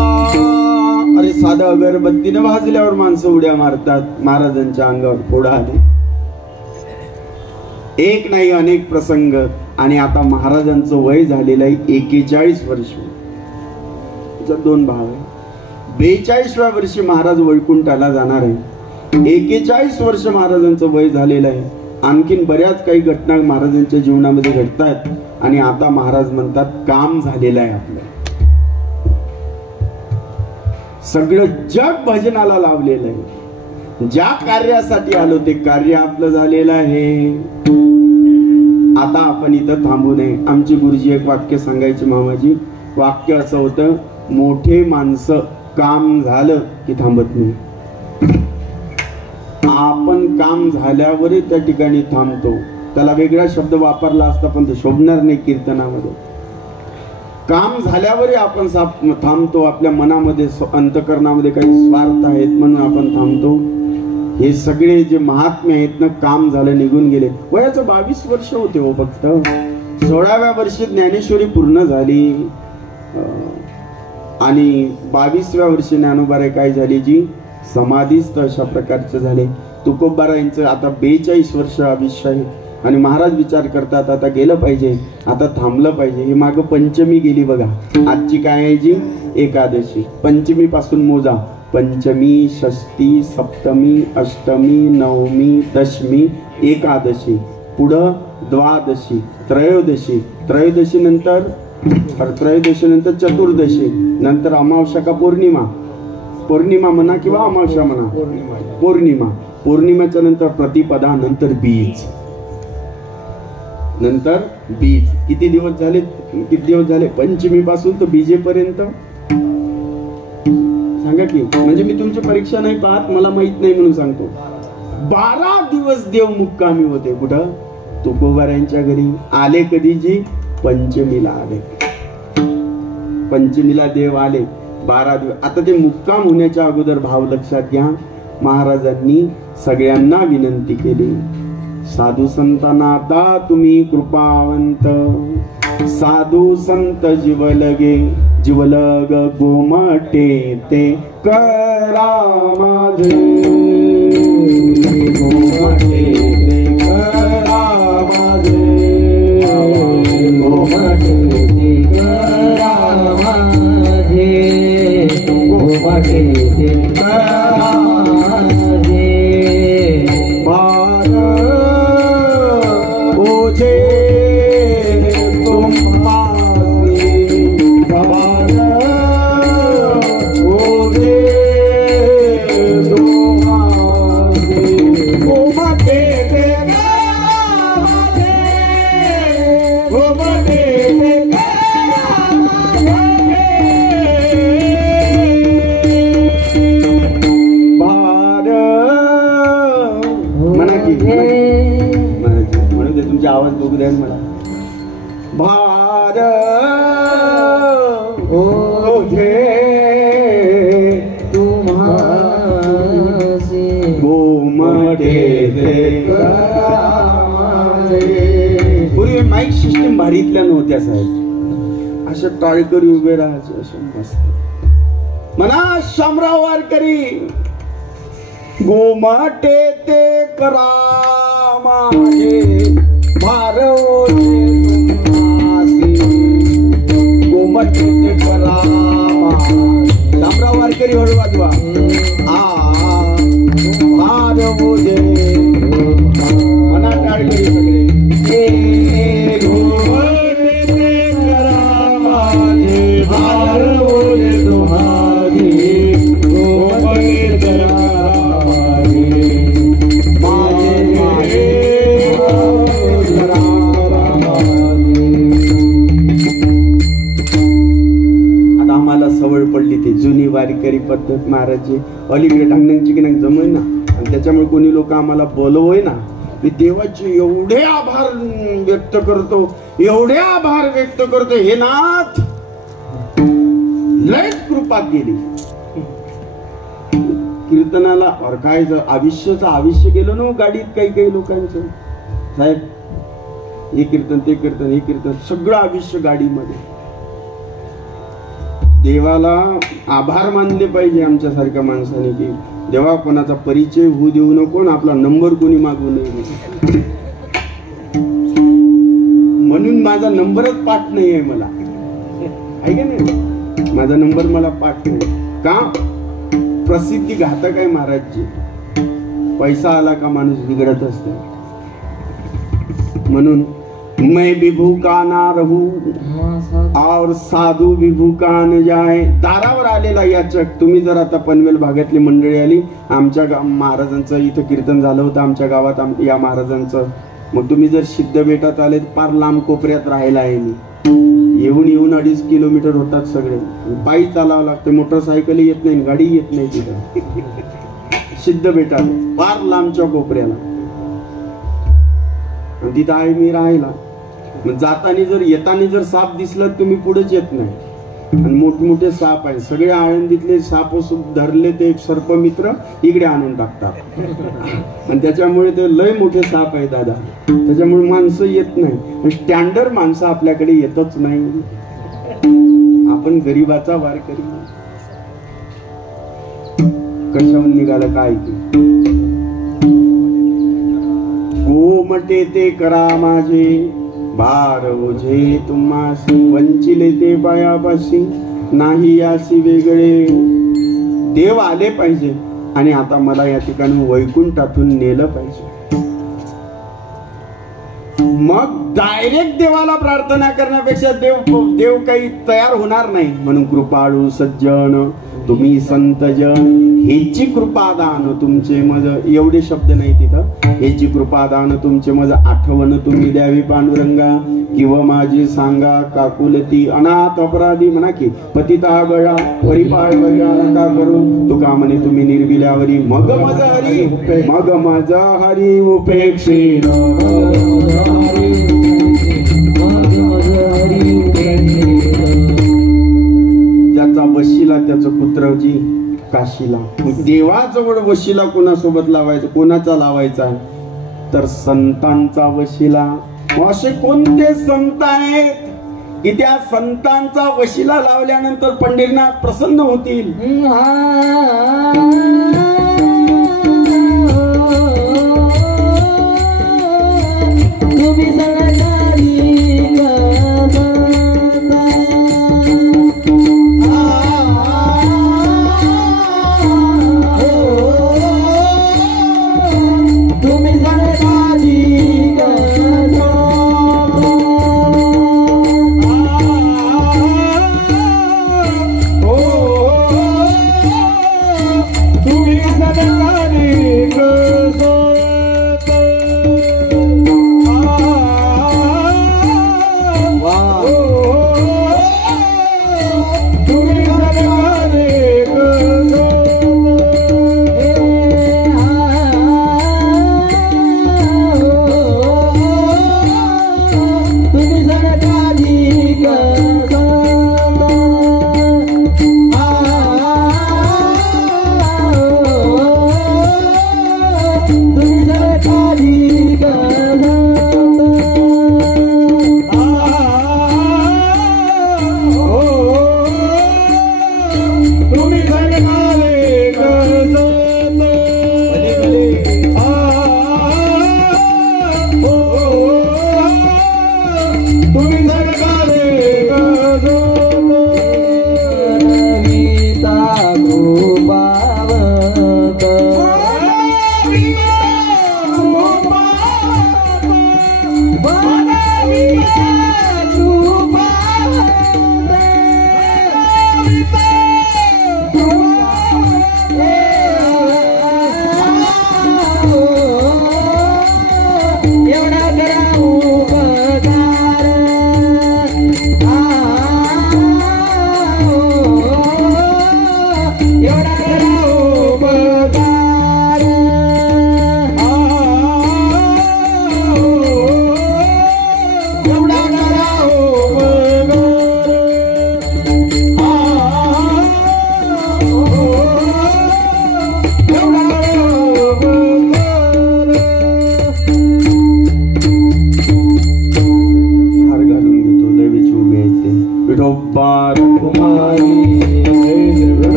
अरे साधं अगरबत्तीनं भाजल्यावर माणसं उड्या मारतात. महाराजांच्या अंगावर फोडा आले. एक नाही अनेक प्रसंग. आणि आता महाराजांचं वय झालेलं आहे 41 वर्ष. 2 भाव आहे. 42व्या वर्षी महाराज वैकुंठाला जाणार आहे. 41 वर्ष महाराजांचं वय झालेलं आहे. आणखीन बऱ्याच काही घटना महाराजांच्या जीवनामध्ये घडतात. आणि आता महाराज म्हणतात काम झालेलं आहे आपलं. सगळं जग भजनाला लावलेलं आहे. ज्या कार्यासाठी आलो ते कार्य आपलं झालेलं आहे. आता आपण इथं थांबू नये. आमची गुरुजी एक वाक्य सांगायची मामाजी. वाक्य असं होतं, मोठे माणसं काम झालं की थांबत नाही. आपण काम झाल्यावरही त्या ठिकाणी थांबतो. त्याला वेगळा शब्द वापरला असता पण तो शोभणार नाही कीर्तनामध्ये. काम झाल्यावरही आपण थांबतो. आपल्या मनामध्ये अंतकरणामध्ये काही स्वार्थ आहेत म्हणून आपण थांबतो. हे सगळे जे महात्मे आहेत ना, काम झालं निघून गेले. वयाचं 22 वर्ष होते हो फक्त. 16व्या वर्षी ज्ञानेश्वरी पूर्ण झाली आणि 22व्या वर्षी ज्ञानोबाराय काय झाली जी समाधीस्थ अशा प्रकारचे झाले. तुकोबारायांचं आता 42 वर्ष आयुष्य आहे. आणि महाराज विचार करतात आता गेलं पाहिजे, आता थांबलं पाहिजे. हे मागं पंचमी गेली बघा. आजची काय आहे जी एकादशी. पंचमी पासून मोजा. पंचमी, षष्ठी, सप्तमी, अष्टमी, नवमी, दशमी, एकादशी. पुढं द्वादशी, त्रयोदशी, त्रयोदशी नंतर चतुर्दशी, नंतर अमावस्या का पौर्णिमा. पौर्णिमा म्हणा किंवा अमावस्या म्हणा. पौर्णिमा. पौर्णिमेच्या नंतर प्रतिपदा, नंतर बीज. नंतर बीज. किती दिवस झाले पंचमी पासून तर बीजेपर्यंत सांगा की. म्हणजे मी तुमची परीक्षा नाही पाहत, मला माहित नाही म्हणून सांगतो. 12 दिवस देव मुक्कामी होते. कुठं? तुकोबारायांच्या घरी. आले कधी जी? पंचमीला आले. पंचमीला देव आले. 12 दिवस. आता ते मुक्काम होण्याच्या अगोदर भाव लक्षात घ्या. महाराजांनी सगळ्यांना विनंती केली, साधू संतांना आता तुम्ही कृपावंत, साधू संत जीवलगे जीवलग गोमटे ते करा माझे, गोमटे ते करा माझे, गोमटे ते करा माझे, गोमटे ते करा माझे, भार ओझे तुम्हासी, भार ओझे तुम्हासी, गोमटे ते करा माझे, गोमटे ते करा माझे, भार म्हणा की म्हणून ते तुमची आवाज बघू द्या मला, भार ओझे तुम्हासी, गोमटे ते करा माझे. पूर्वी माईक सिस्टीम भारीतल्या नव्हत्या साहेब, अशा टाळकरी उभे राहायचे अशा मस्त म्हणा, शामराव वारकरी गोमटे ते करा माझे, भार ओझे तुम्हासी, गोमटे ते करा माझे. शामराव वारकरी हळू वाजवा, भार ओझे म्हणा टाळकरी सगळे, गोमटे ते करा माझे, भार ओझे तुम्हासी, गोमटे ते करा माझे, माझे करा माझे. आता आम्हाला सवय पडली ती जुनी वारकरी पद्धत महाराजची, अलीकडे ढांगणांची की नाही जमय ना, आणि त्याच्यामुळे कोणी लोक आम्हाला बोलवय ना, मी देवाचे एवढे आभार व्यक्त करतो, एवढे आभार व्यक्त करतो, हे नाथ लयच कृपा केली. कीर्तनाला और काय आयुष्याचं आयुष्य गेलं ना गाडीत काही काही लोकांचं साहेब, हे कीर्तन ते कीर्तन हे कीर्तन सगळं आयुष्य गाडीमध्ये. देवाला आभार मानले पाहिजे आमच्यासारख्या माणसाने की देवा कोणाचा परिचय होऊ देऊ नको, आपला नंबर कोणी मागवू नये. म्हणून माझा नंबरच पाठ नाही आहे मला, आहे का नाही, माझा नंबर मला पाठ नाही. का? प्रसिद्धी घातक आहे महाराजची, पैसा आला का माणूस बिघडत असते. म्हणून मैं भी भूका ना रहू और साधू भी भूका न जाए. दारावर आलेला याचक, तुम्ही जर आता पनवेल भागातली मंडळी आली, आमच्या महाराजांचं इथं कीर्तन झालं होतं आमच्या गावात या महाराजांचं, मग तुम्ही जर सिद्ध बेटात आले फार लांब कोपऱ्यात राहायला आहे मी, येऊन येऊन 2.5 किलोमीटर होतात सगळे, पायी चालावं लागतं, मोटरसायकल येत नाही, गाडी येत नाही तिथं सिद्ध बेटात फार लांबच्या कोपऱ्याला, तिथं आहे मी राहायला. मग जाताना जर येताना जर साप दिसला तुम्ही पुढेच येत नाही, आणि मोठमोठे साप आहे सगळे आळंदीतले साप धरले ते सर्पमित्र इकडे आणून टाकतात, आणि त्याच्यामुळे ते लय मोठे साप आहे दादा, त्याच्यामुळे माणसं येत नाही, स्टँडर्ड माणसं आपल्याकडे येतच नाही. आपण गरीबाचा वारकरी कशाहून निघालं काय की, गोमटे ते करा माझे, भार ओझे तुम्हासी, वंचिले ते पायापाशी, नाही यासी वेगळे. देव आले पाहिजे, आणि आता मला या ठिकाणी वैकुंठातून नेलं पाहिजे. मग डायरेक्ट देवाला प्रार्थना करण्यापेक्षा देव काही तयार होणार नाही. म्हणून कृपाळू सज्जन तुम्ही संतजन, हेची कृपादान तुमचे मज, एवढे शब्द नाही तिथं, हेची कृपादान तुमचे मज आठवण तुम्ही द्यावी पांडुरंगा, किंवा माझी सांगा काकुलती अनाथ अपराधी म्हणा की, पतिता गळा परिपाळ का करू तुका म्हणे तुम्ही निर्विल्यावरी, मग मज हरी मग मज हरी उपेक्षे. ज्याचा वशिला त्याचं पुत्रजी काशीला. देवाजवळ वशिला कोणासोबत लावायचा, कोणाचा लावायचा तर संतांचा वशिला. असे कोणते संत आहेत की त्या संतांचा वशिला लावल्यानंतर पंढरीनाथ प्रसन्न होतील.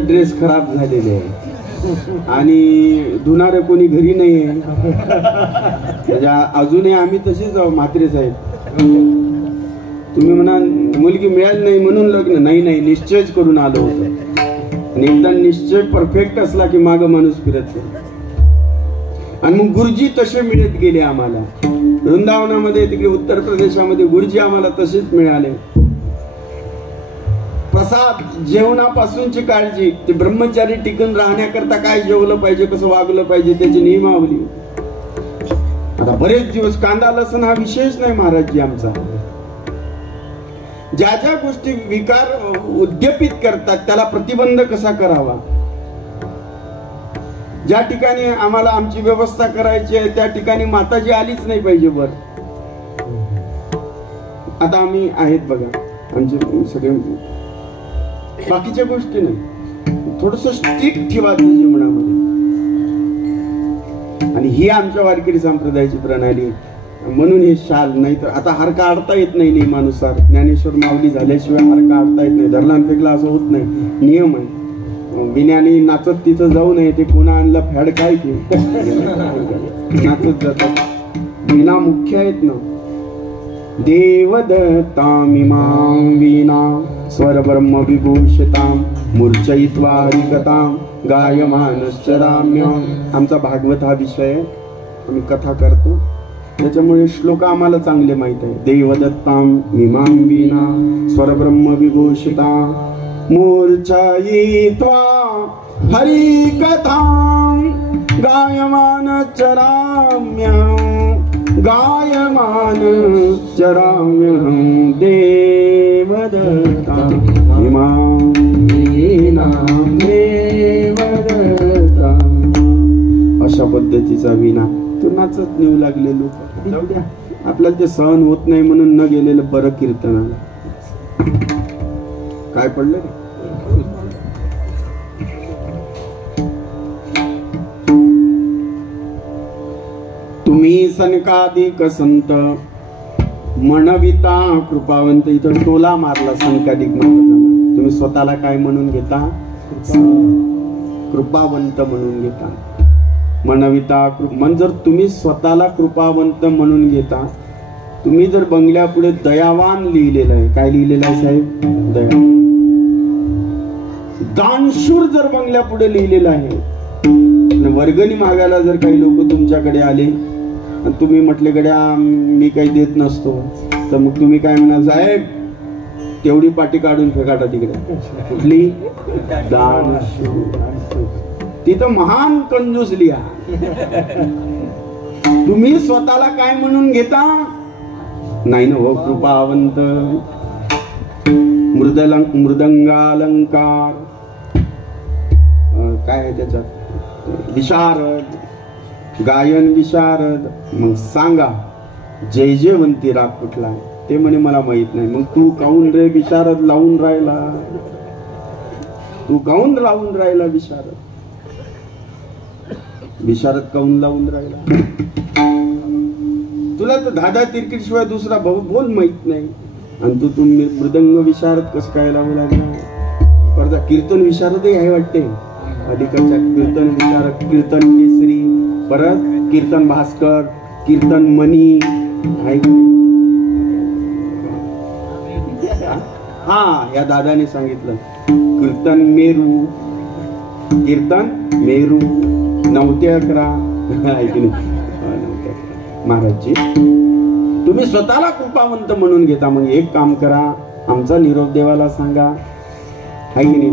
ड्रेस खराब झालेले आहे आणि धुणारे कोणी घरी नाही आहे. अजूनही आम्ही तसेच म्हात्रे साहेब. तुम्ही म्हणा मुलगी मिळाली नाही म्हणून लग्न नाही, नाही निश्चयच करून आलो होतो. आणि एकदा निश्चय परफेक्ट असला की माग माणूस फिरत नाही. आणि मग गुरुजी तसे मिळत गेले आम्हाला. वृंदावनामध्ये तिकडे उत्तर प्रदेशामध्ये गुरुजी आम्हाला तसेच मिळाले. प्रसाद जेवणापासूनची काळजी, ते ब्रह्मचारी टिकून राहण्याकरता काय जेवलं पाहिजे, कसं वागलं पाहिजे त्याची नियमावली. आता बरेच दिवस कांदा लसण हा विषयच नाही महाराजजी आमचा. ज्या ज्या गोष्टी विकार उद्दीपित करतात त्याला प्रतिबंध कसा करावा, ज्या ठिकाणी आम्हाला आमची व्यवस्था करायची आहे त्या ठिकाणी माताजी आलीच नाही पाहिजे वर. आता आम्ही आहेत बघा आमचे सगळे, बाकीच्या गोष्टी नाही, थोडस स्ट्रिक्ट ठेवा जीवनामध्ये. आणि ही आमच्या वारकरी संप्रदायाची प्रणाली. म्हणून हे शाल, नाही तर आता हार काढता येत नाही नियमानुसार. ज्ञानेश्वर माऊली झाल्याशिवाय हार काढता येत नाही. धरला फेकला असं होत नाही, नियम आहे. विण्याने नाचत तिथं जाऊ नये, ते कोणा आणलं फॅड काय की नाचत जातात. विना मुख्य आहेत ना. देवदत्तामिमां वीणा स्वर ब्रह्म विभूषितां मूर्छयित्वा हरिकथां गायमानश्चराम्य. आमचा भागवत हा विषय आहे, आम्ही कथा करतो, त्याच्यामुळे श्लोक आम्हाला चांगले माहित आहे. देवदत्तामिमां वीणा स्वर ब्रह्म विभूषितां मूर्छयित्वा हरिकथां गायमानश्चराम्यहं गायमानश्चराम्यहं देवदत्तामिमां वीणां देवदत्तां. अशा पद्धतीचा विना तो नाचत नेऊ लागले लोक. जाऊ द्या, आपल्याला ते सहन होत नाही म्हणून न गेलेलं बरं कीर्तनाला. काय पडलं रे? तुम्ही सनकादिक संत म्हणविता कृपावंत. इथं टोला मारला सनकादिक महाराजांना. तुम्ही स्वतःला काय म्हणून घेता? कृपावंत म्हणून घेता. म्हणविता मन. जर तुम्ही स्वतःला कृपावंत म्हणून घेता, तुम्ही जर बंगल्यापुढे दयावान लिहिलेलं आहे, काय लिहिलेलं आहे साहेब? दया. दानशूर जर बंगल्यापुढे लिहिलेलं आहे, वर्गणी मागायला जर काही लोक तुमच्याकडे आले आणि तुम्ही म्हटले गड्या मी काही देत नसतो, तर मग तुम्ही काय म्हणा? साहेब तेवढी पाटी काढून फेकाटा तिकडे. कुठली? दानशूर. तिथं महान कंजूस लिहा. तुम्ही स्वतःला काय म्हणून घेता? नाही ना हो, कृपावंत. मृदंगालंकार काय आहे त्याच्यात? विशारद, गायन विशारद. मग सांगा जय जयवंती राग कुठला आहे? ते म्हणे मला माहित नाही. मग तू काऊन रे विशारद लावून राहिला? तू काऊन लावून राहिला विशारद? विशारद काऊन लावून राहिला? तुला तर दादा तिरकीट शिवाय दुसरा भाऊ बोल माहित नाही, आणि तू मृदंग विशारद कसं काय लावू लागला? परत कीर्तन विशारदही आहे वाटते. अलीकडच्या कीर्तन विशारद, कीर्तन केसरी, परत कीर्तन भास्कर, कीर्तन मणी आहे. हा, या दादाने सांगितलं कीर्तन मेरू, कीर्तन मेरू 9 ते 11 ऐकले महाराजजी. तुम्ही स्वतःला कृपावंत म्हणून घेता. मग एक काम करा, आमचा निरोप देवाला सांगा, आहे की नाही?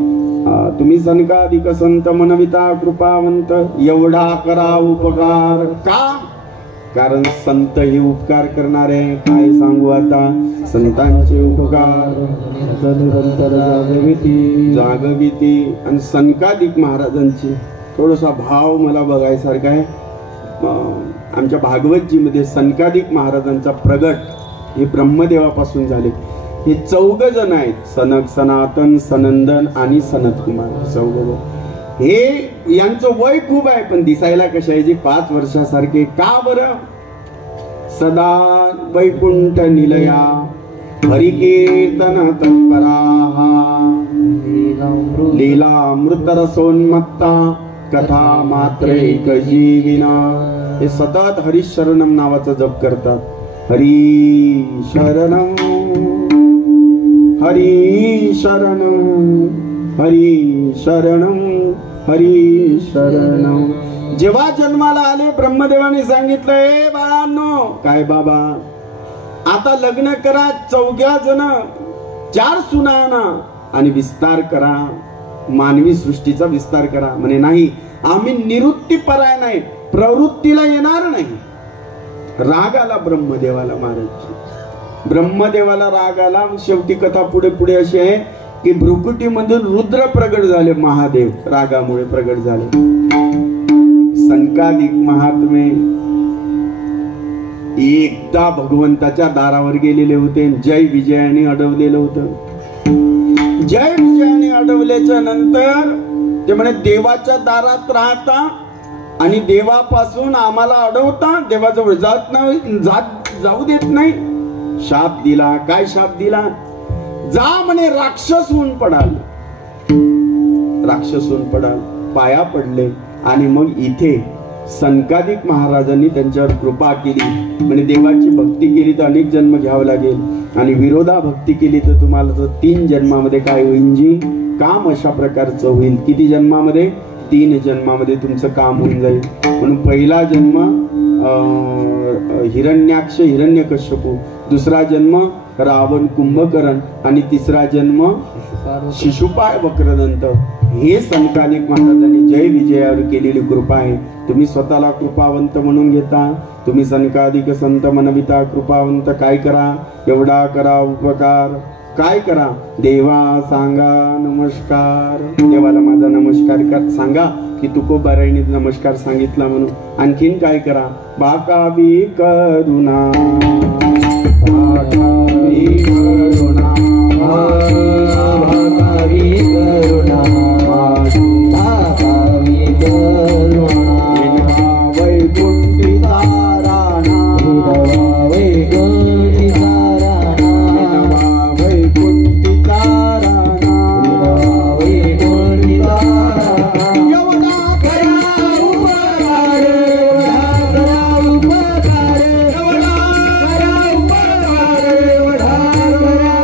तुम्ही सनकादिक संत म्हणविता कृपावंत, एवढा करा उपकार. का? कारण संत हे उपकार करणारे. काय सांगू आता? संतांचे उपकार जागविती. आणि सनकादिक महाराजांची थोडासा भाव मला बघायसारखा आहे. आमच्या भागवतजी मध्ये सनकादिक महाराजांचा प्रगट हे ब्रह्मदेवापासून झाले. हे 14 जण आहेत, सनक, सनातन, सनंदन आणि सनत कुमार. 14 हे यांचं वय खूप आहे, पण दिसायला कशा आहे? 5 वर्षासारखे. का बरं? सदा वैकुंठ निलया हरिकीर्तन तत्पराहा लीलामृत रसोन्मत्ता कथा मात्र एक जीविना. हे सतत हरिशरणम नावाचा जप करतात. हरी शरणम हरी शरणम हरी शरणम हरी शरणम. जेव्हा जन्माला आले ब्रह्मदेवाने सांगितलंय बाळांनो, काय बाबा आता लग्न करा, 14 जण 4 सुना आणा आणि विस्तार करा, मानवी सृष्टीचा विस्तार करा. म्हणे नाही, आम्ही निवृत्तीपराय नाही, प्रवृत्तीला येणार नाही. राग आला ब्रह्मदेवाला. महाराज ब्रह्मदेवाला राग आला. शेवटी कथा पुढे पुढे अशी आहे की भ्रुकुटीमधून रुद्र प्रगट झाले. महादेव रागामुळे प्रगट झाले. संकादिक महात्मे एकदा भगवंताच्या दारावर गेलेले होते. जय विजयाने अडवलेलं होतं. जय विजयाने अडवल्याच्या नंतर ते म्हणे देवाच्या दारात राहता आणि देवापासून आम्हाला अडवता, देवाजवळ जाऊ देत नाही. शाप दिला. काय शाप दिला? जा म्हणे राक्षस होऊन पडाल. राक्षसून पाया पडले आणि मग इथे सनकादिक महाराजांनी त्यांच्यावर कृपा केली. म्हणजे देवाची भक्ती केली तर अनेक जन्म घ्यावं लागेल आणि विरोधा भक्ती केली तर तुम्हाला तर 3 जन्मामध्ये काय होईल जी काम अशा प्रकारचं होईल. किती जन्मामध्ये? 3 जन्मामध्ये तुमचं काम होऊन जाईल. म्हणून पहिला जन्म हिरण्याक्ष हिरण्यकश्यपू, दुसरा जन्म रावण कुंभकर्ण आणि तिसरा जन्म शिशुपाळ वक्रदंत. हे सनकादिक महाराजांनी जय विजयावर केलेली कृपा आहे. तुम्ही स्वतःला कृपावंत म्हणून घेता. तुम्ही सनकादिक संत मनविता कृपावंत. काय करा? एवढा करा उपकार. काय करा? देवा सांगा नमस्कार. देवाला माझा नमस्कार सांगा की तुकोबारायने नमस्कार सांगितला म्हणून. आणखीन काय करा? बाकावी करुणा, बाकावी करुणा, बाकावी करुणा, बाकावी करुणा. वैकुंठी ताराणा, वैकुंठी ताराणा, वैकुंठी ताराणा, वैकुंठी ताराणा. एवढा करा उपकार, एवढा करा उपकार, एवढा करा उपकार, एवढा करा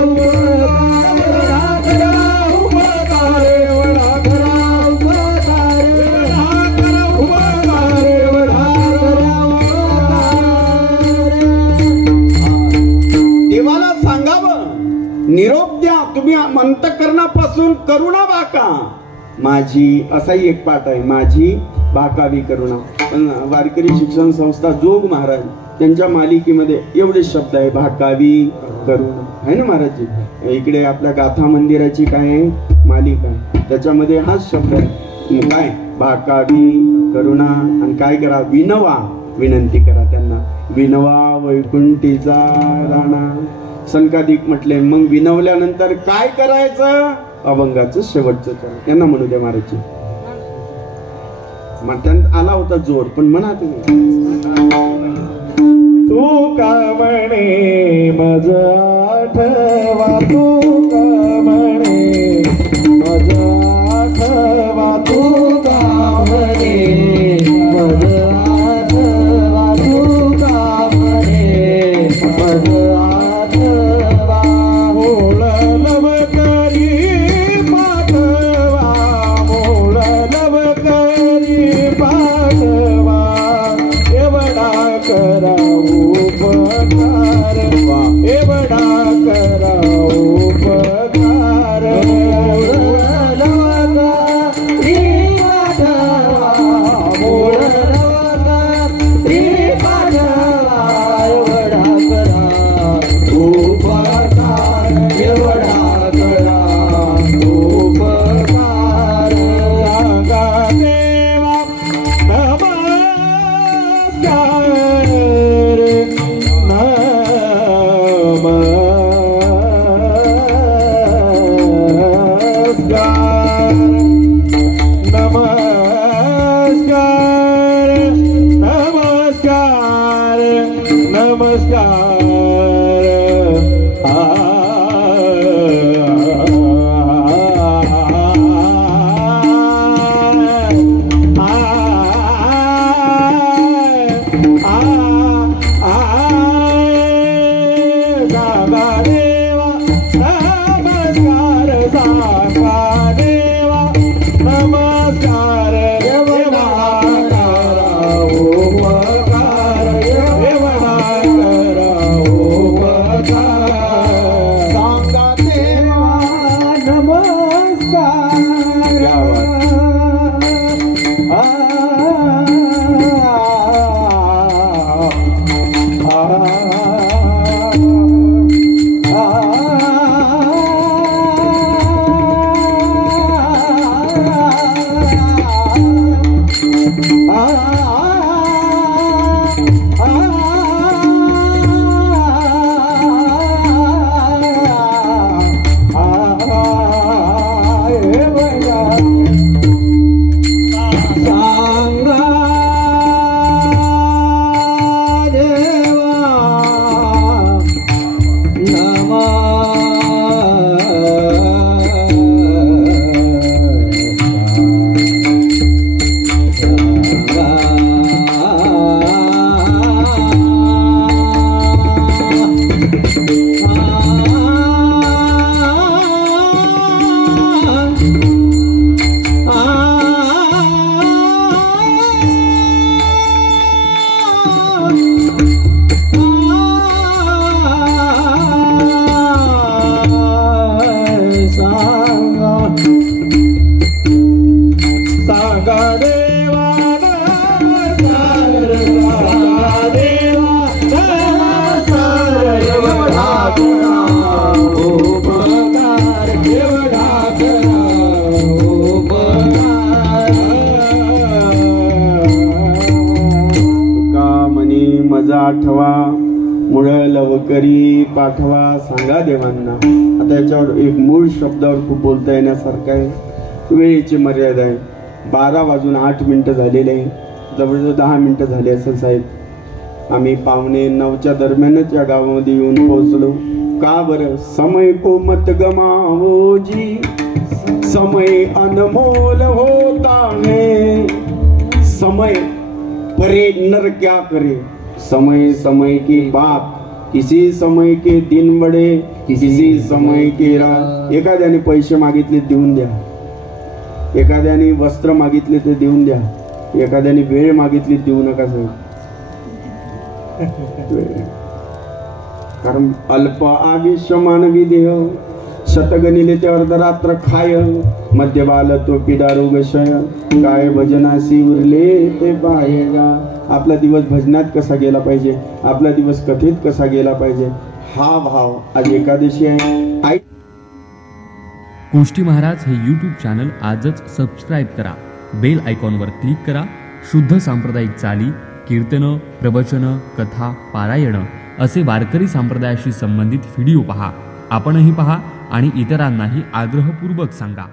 उपकार, एवढा करा उपकार, एवढा करा उपकार, एवढा करा उपकार. देवाला सांगावं, निरोप द्या. तुम्ही अंतःकरणापासून करुणा बाका माझी. असाही एक पाठ आहे, माझी बाकावी करुणा. पण वारकरी शिक्षण संस्था जोग महाराज त्यांच्या मालिकेमध्ये एवढे शब्द आहे, बाकावी करुणा आहे ना महाराजजी. इकडे आपल्या गाथा मंदिराची काय आहे मालिका, त्याच्यामध्ये हाच शब्द आहे. काय? बाकावी करुणा. आणि काय करा? विनवा, विनंती करा त्यांना. विनवा वैकुंठीचा राणा. सनकादिक म्हटले. मग विनवल्यानंतर काय करायचं? अभंगाचं शेवटचं करा. त्यांना म्हणू द्या महाराजजी. मग त्यांना आला होता जोर, पण म्हणा तुम्ही. तू का म्हणे मज आठवा, तू का म्हणे मज आठवा, तू का म्हणे मज आठवा, तू का म्हणे मज आठवा. मूळ लवकरी पाठवा, मूळ लवकरी पाठवा. एवढा करा उपकार, एवढा करा उपकार. मूळ लवकरी पाठवा, मूळ लवकरी पाठवा. एवढा करा उपकार, एवढा करा उपकार. सांगा देवा नमस्कार, नमस्कार, नमस्कार. मुळ लवकरी पाठवा सांगा देवांना. आता याच्यावर एक मूळ शब्दावर खूप बोलता येण्यासारखं आहे. वेळेची मर्यादा आहे. 12:08 झालेले आहे. जवळजवळ 10 मिनिटं झाले असेल साहेब. आम्ही 8:45 दरम्यानच या गावामध्ये येऊन पोहोचलो. का बरं? समय को मत गमावो जी, समय अनमोल होता है. समय परे नर क्या करे, समय समय की बात, किसी समय के दिन बडे, किसी समय के रात. एखाद्याने पैसे मागितले देऊन द्या, एखाद्याने वस्त्र मागितले ते देऊन द्या, एखाद्याने वेळ मागितली देऊ नका साहेब. कारण अल्प आयुष्य मानवी देह, शतगणिले ते अर्धरात्र खाय, मध्यबाल तो पिडा रोगशय, काय भजनासी उरले ते पाहेगा. आपला दिवस भजनात कसा गेला पाहिजे, आपला दिवस कथेत कसा गेला पाहिजे, हा भाव. आज एकादशी आहे. गोष्टी महाराज हे यूट्यूब चॅनल आजच सबस्क्राईब करा. बेल आयकॉनवर क्लिक करा. शुद्ध सांप्रदायिक चाली, कीर्तनं, प्रवचनं, कथा, पारायणं असे वारकरी संप्रदायाशी संबंधित व्हिडिओ पहा. आपणही पहा आणि इतरांनाही आग्रहपूर्वक सांगा.